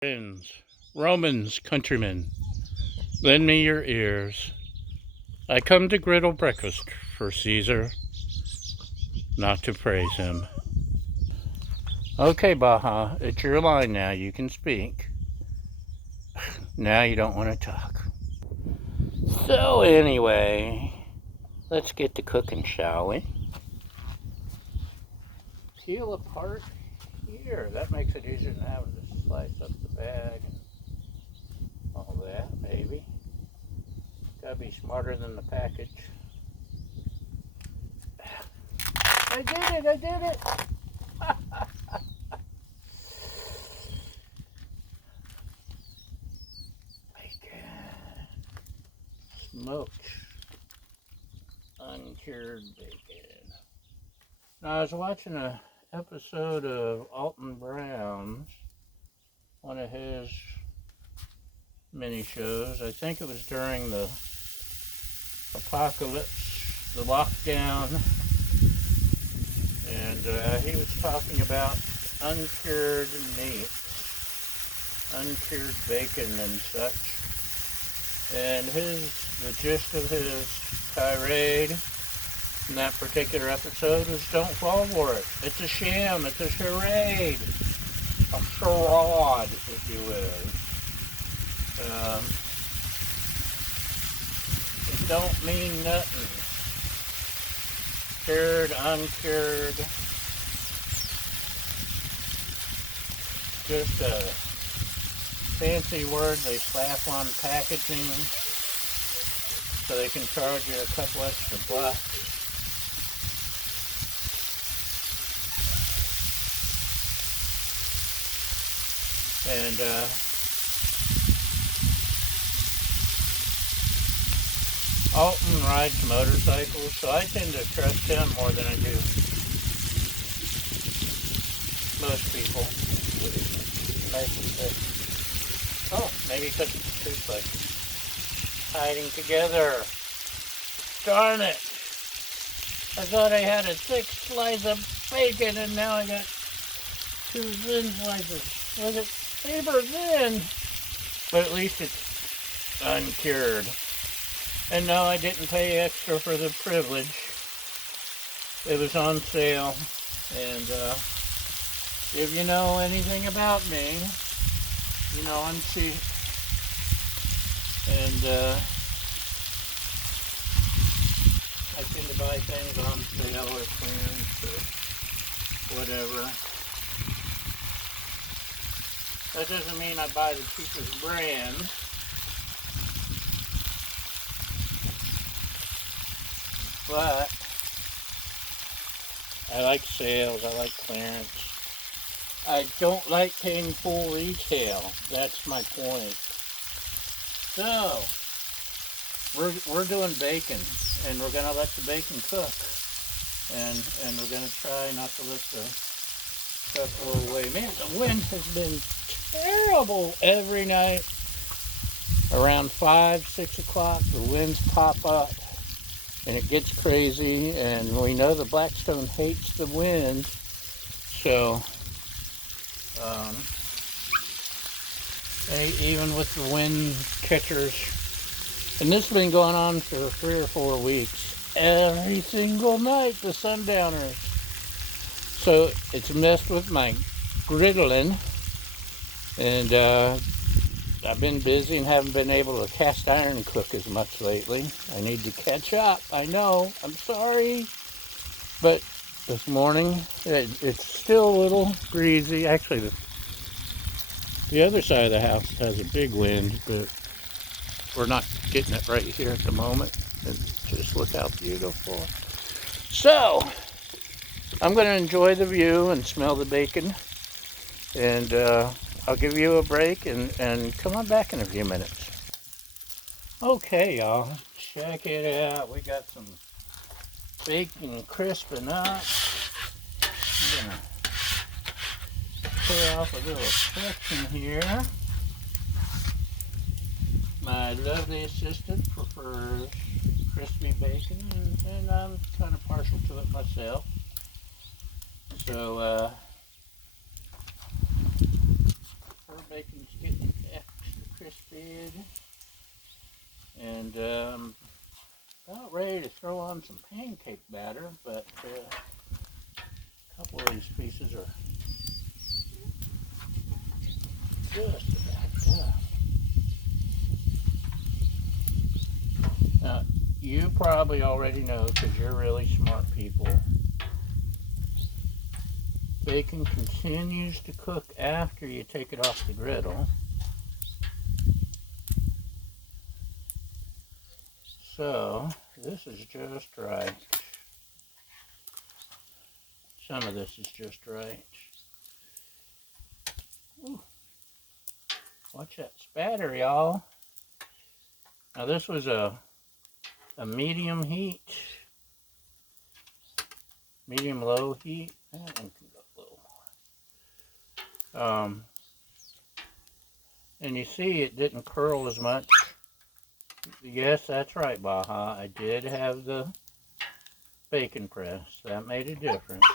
Friends, Romans, countrymen, lend me your ears. I come to griddle breakfast for Caesar, not to praise him. Okay, Baja, it's your line now. You can speak. Now you don't want to talk. So anyway, let's get to cooking, shall we? Peel apart here. That makes it easier than having to slice up the bag and all that, maybe. Gotta be smarter than the package. I did it! Bacon. Smoked. Uncured bacon. Now, I was watching an episode of Alton Brown's, one of his mini shows. I think it was during the apocalypse, the lockdown, and he was talking about uncured meat, uncured bacon and such. And the gist of his tirade in that particular episode was, don't fall for it. It's a sham, it's a charade, a charade, if you will. It don't mean nothing. Cured, uncured, just a fancy word they slap on packaging so they can charge you a couple extra bucks. And Alton rides motorcycles, so I tend to trust him more than I do most people. Oh, maybe because it's two places hiding together. Darn it! I thought I had a thick slice of bacon, and now I got two thin slices. Was it super thin? But at least it's uncured. And no, I didn't pay extra for the privilege. It was on sale. And if you know anything about me, you know I'm cheap. And I tend to buy things on sale or clearance or whatever. That doesn't mean I buy the cheapest brand. But I like sales, I like clearance. I don't like paying full retail. That's my point. So, we're doing bacon, and we're gonna let the bacon cook. And we're gonna try not to let the stuff blow away. Man, the wind has been terrible every night. Around 5, 6 o'clock, the winds pop up. And it gets crazy, and we know the Blackstone hates the wind, so even with the wind catchers, and this has been going on for 3 or 4 weeks, every single night, the sundowners. So it's messed with my griddling, and I've been busy and haven't been able to cast iron cook as much lately. I need to catch up. I know. I'm sorry. But this morning, it's still a little breezy. Actually, the other side of the house has a big wind, but we're not getting it right here at the moment. And just look how beautiful. So, I'm going to enjoy the view and smell the bacon. And I'll give you a break and come on back in a few minutes. Okay, y'all, check it out. We got some bacon crisping up. I'm gonna tear off a little section here. My lovely assistant prefers crispy bacon, and I'm kind of partial to it myself. So, her bacon's just did. And about ready to throw on some pancake batter, but a couple of these pieces are just about done. Now, you probably already know, because you're really smart people, bacon continues to cook after you take it off the griddle. So, this is just right. Some of this is just right. Ooh. Watch that spatter, y'all. Now this was a medium heat, medium low heat. That one can go a little more. And you see it didn't curl as much. Yes, that's right, Baja. I did have the bacon press. That made a difference.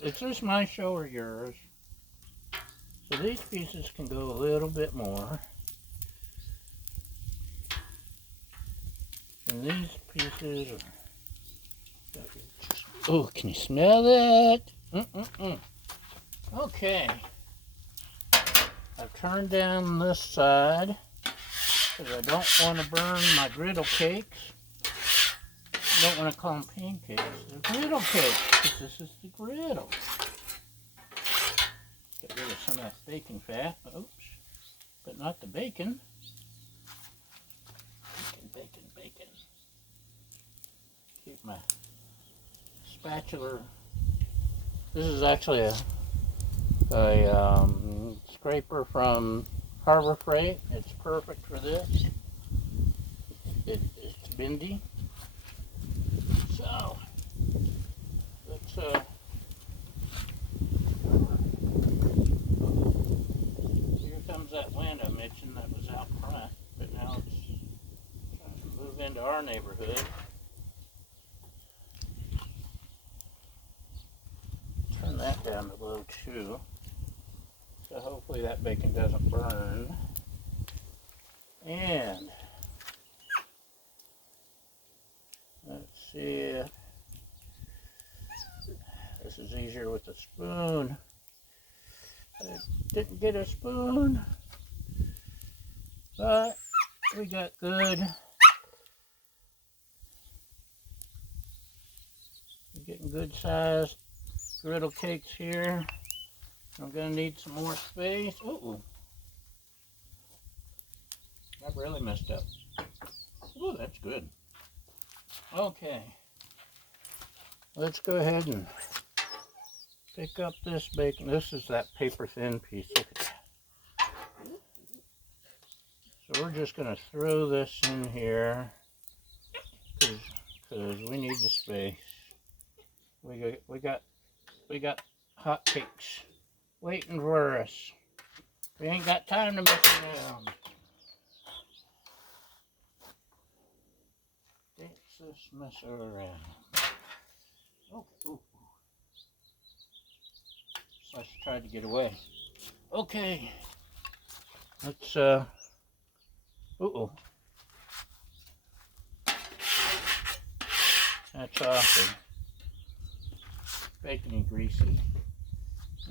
Is this my show or yours? So these pieces can go a little bit more. And these pieces are... Oh, can you smell that? Okay. I've turned down this side because I don't want to burn my griddle cakes. I don't want to call them pancakes. They're griddle cakes because this is the griddle. Get rid of some of that bacon fat. Oops. But not the bacon. Bacon. Keep my spatula. This is actually a scraper from Harbor Freight. It's perfect for this. It's bendy. So let's here comes that wind I mentioned that was out front, but now it's trying to move into our neighborhood. Turn that down to low too. So hopefully that bacon doesn't burn. And let's see. This is easier with a spoon. I didn't get a spoon, but we got good. We're getting good sized griddle cakes here. I'm gonna need some more space. Ooh, I've really messed up. Ooh, that's good. Okay, let's go ahead and pick up this bacon. This is that paper thin piece. Look at that. So we're just gonna throw this in here because we need the space. We got hot cakes waiting for us. We ain't got time to mess around. Let's just mess around. Okay. Ooh. Slice tried to get away. Okay. Let's That's awesome. Bacony greasy.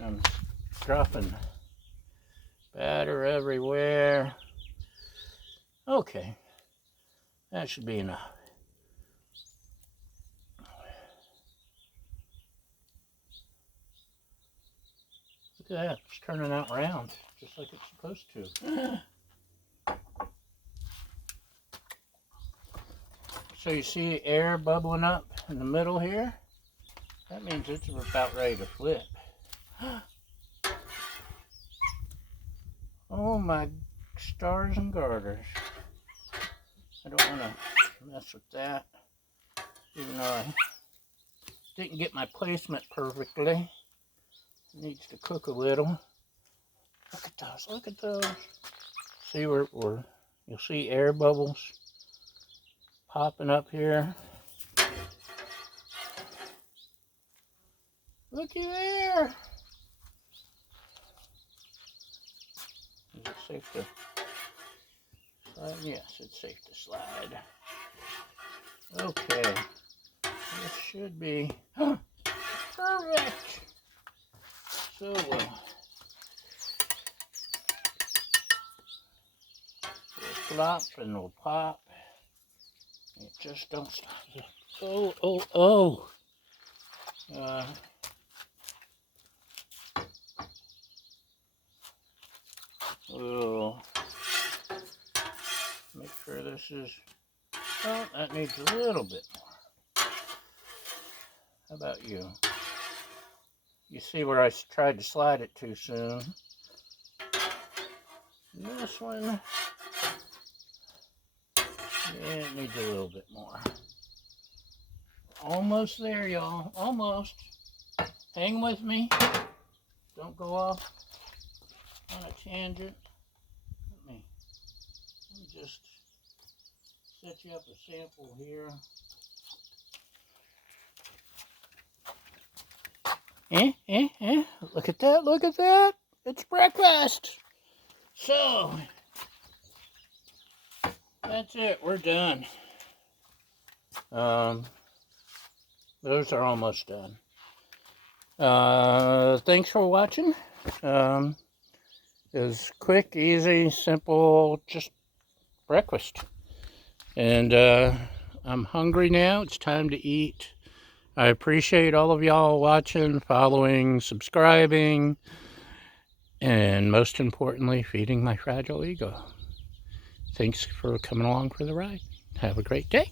I'm dropping batter everywhere. Okay. That should be enough. Look at that. It's turning out round, just like it's supposed to. So you see air bubbling up in the middle here? That means it's about ready to flip. Oh my stars and garters. I don't want to mess with that, even though I didn't get my placement perfectly. It needs to cook a little. Look at those, look at those. See where you'll see air bubbles popping up here. Looky there. As it safe to slide? Yes, it's safe to slide. Okay. This should be perfect. So we'll flop and we'll pop. It just don't stop. Oh, oh, oh. Oh. Make sure this is, oh, that needs a little bit more. How about you? You see where I tried to slide it too soon. And this one, yeah, it needs a little bit more. Almost there, y'all. Almost. Hang with me. Don't go off on a tangent. Let me just set you up a sample here. Look at that, look at that. It's breakfast. So, that's it, we're done. Those are almost done. Thanks for watching. It was quick, easy, simple, just breakfast. And I'm hungry now. It's time to eat. I appreciate all of y'all watching, following, subscribing, and most importantly, feeding my fragile ego. Thanks for coming along for the ride. Have a great day.